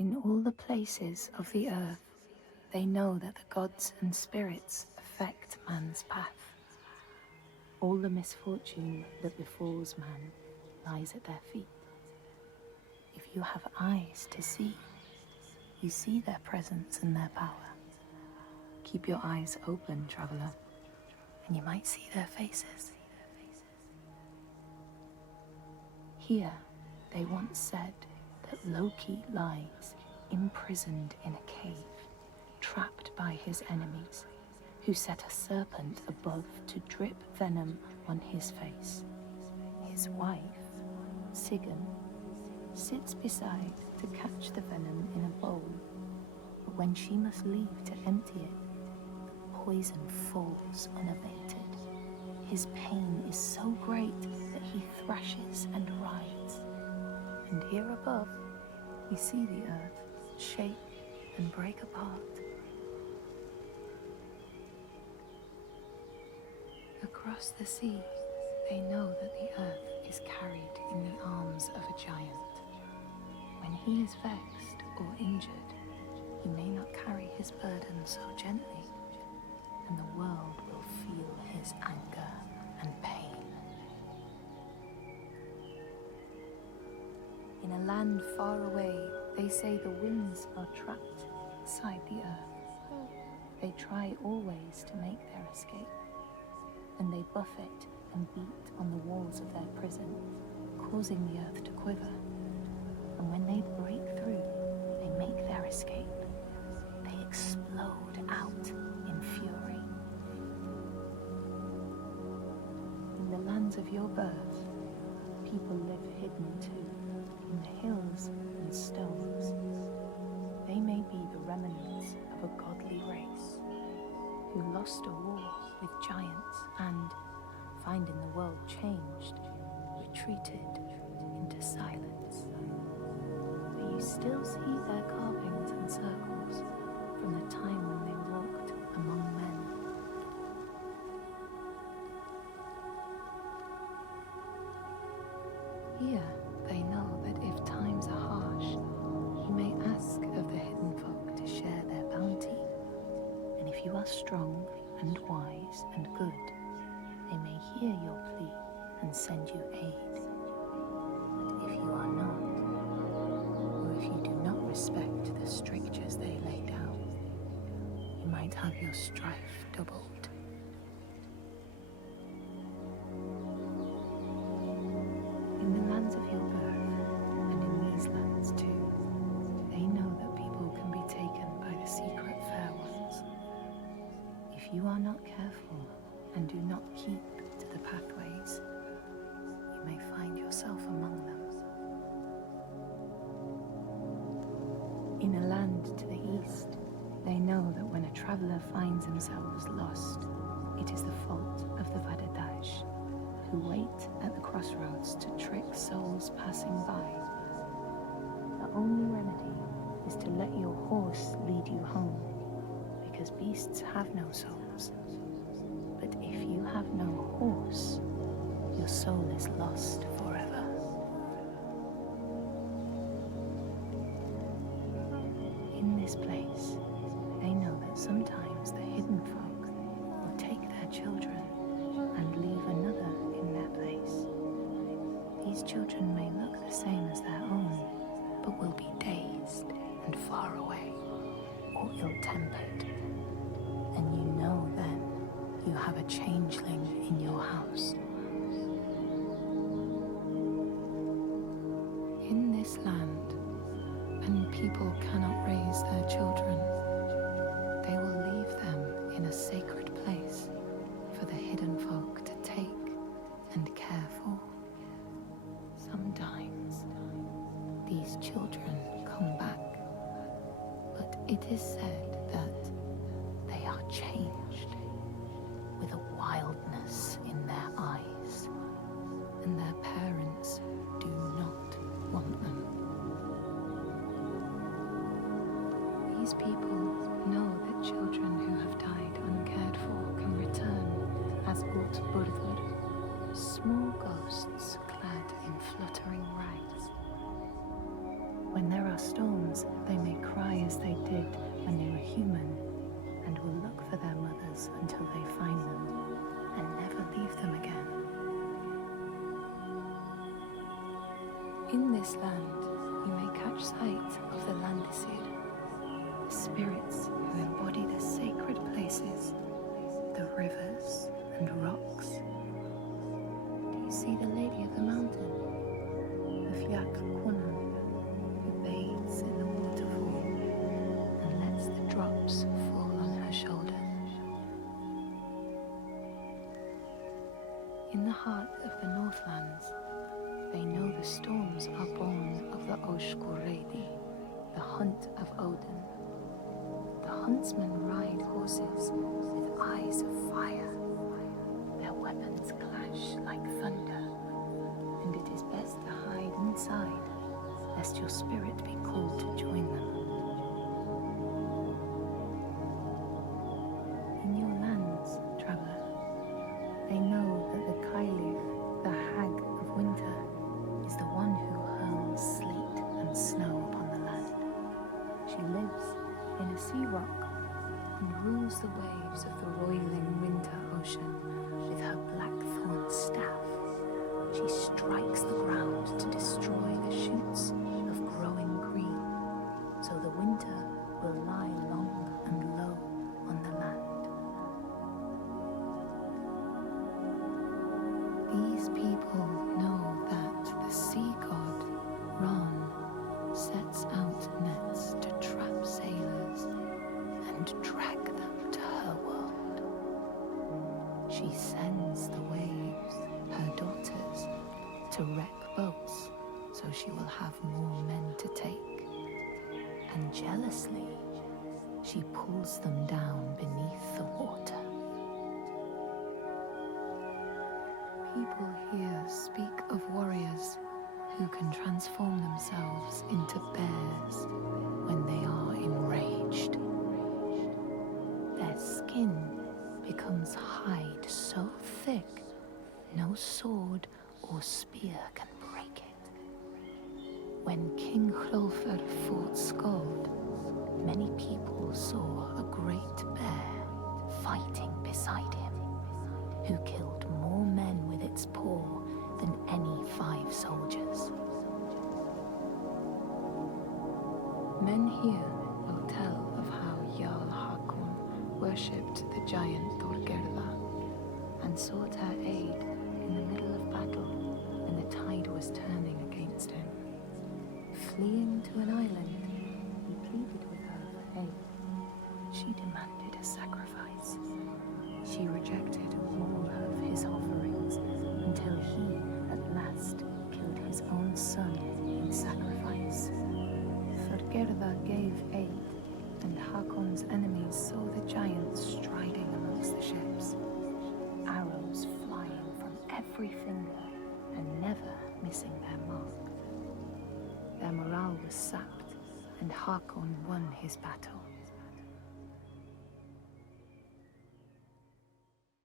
In all the places of the earth, they know that the gods and spirits affect man's path. All the misfortune that befalls man lies at their feet. If you have eyes to see, you see their presence and their power. Keep your eyes open, traveler, and you might see their faces. Here, they once said that Loki lies imprisoned in a cave, trapped by his enemies, who set a serpent above to drip venom on his face. His wife, Sigyn, sits beside to catch the venom in a bowl, but when she must leave to empty it, the poison falls unabated. His pain is so great that he thrashes and writhes. And here above, we see the earth shake and break apart. Across the sea, they know that the earth is carried in the arms of a giant. When he is vexed or injured, he may not carry his burden so gently, and the world will feel his anger and pain. In a land far away, they say the winds are trapped inside the earth. They try always to make their escape, and they buffet and beat on the walls of their prison, causing the earth to quiver. And when they break through, they make their escape. They explode out in fury. In the lands of your birth, people live hidden too, in the hills and stones. They may be the remnants of a godly race, who lost a war with giants and, finding the world changed, retreated into silence. But you still see their carvings and circles from the time when they walked among men. Here they know that if times are harsh, you may ask of the hidden folk to share their bounty, and if you are strong and wise and good, they may hear your plea and send you aid. But if you are not, or if you do not respect the strictures they lay down, you might have your strife doubled. In the lands of your birth, and in these lands too, they know that people can be taken by the secret fair ones. If you are not careful and do not keep to the pathways, you may find yourself among them. In a land to the east, they know that when a traveller finds themselves lost, it is the fault of the Vadadash, who wait at the crossroads to trick souls passing by. The only remedy is to let your horse lead you home, because beasts have no souls. But if you have no horse, your soul is lost forever. In this place, they know that sometimes the hidden folk will take their children and leave another in their place. These children may look the same as their own, but will be dazed and far away, or ill-tempered. And you know then you have a changeling in your house. In this land, when people cannot raise their children, they will leave them in a sacred place for the hidden folk to take and care for. Sometimes these children come back, but it is said that they are changed, with a wildness in their eyes, and their parents do not want them. These people know that children who have died uncared for can return as Utburður, small ghosts clad in fluttering rags. When there are storms Perhaps they may cry as they did when they were human, and will look for their mothers until they find them, and never leave them again. In this land, you may catch sight of the Landisir, the spirits who embody the sacred places, the rivers and rocks. Do you see the Lady of the Mountain, the Fiak Kuna, who bathes in the waterfall and lets the drops fall on her shoulder? In the heart of the Northlands, they know the storms are born of the Oshkuredi, the hunt of Odin. The huntsmen ride horses with eyes of fire. Their weapons clash like thunder, and it is best to hide inside, lest your spirit be called to join them. In your lands, traveller, they know that the Kailif, the hag of winter, is the one who hurls sleet and snow upon the land. She lives in a sea rock and rules the waves of the roiling winter ocean with her blackthorn staff. She strikes the ground to destroy the shoots of growing green, so the winter will lie long and low on the land. These people know that the sea god, Ran, sets out nets to trap sailors and drag them to her world. She sends the waves, her daughters, to wreck boats so she will have more men to take. And jealously, she pulls them down beneath the water. People here speak of warriors who can transform themselves into bears when they are enraged. Their skin becomes hide so thick no sword or spear can break it. When King Hrolfr fought Skald, many people saw a great bear fighting beside him, who killed more men with its paw than any 5 soldiers. Men here will tell of how Jarl Hakon worshipped the giant Thorgerða and sought her aid in the middle of battle when the tide was turning against him. Fleeing to an island, he pleaded with her for aid. She demanded a sacrifice. She rejected all of his offerings until he, at last, killed his own son in sacrifice. Thorgerða gave aid, and Hakon's enemies saw the giants striding amongst the ships, arrows flying from every finger and never missing their mark. Their morale was sapped, and Hakon won his battle.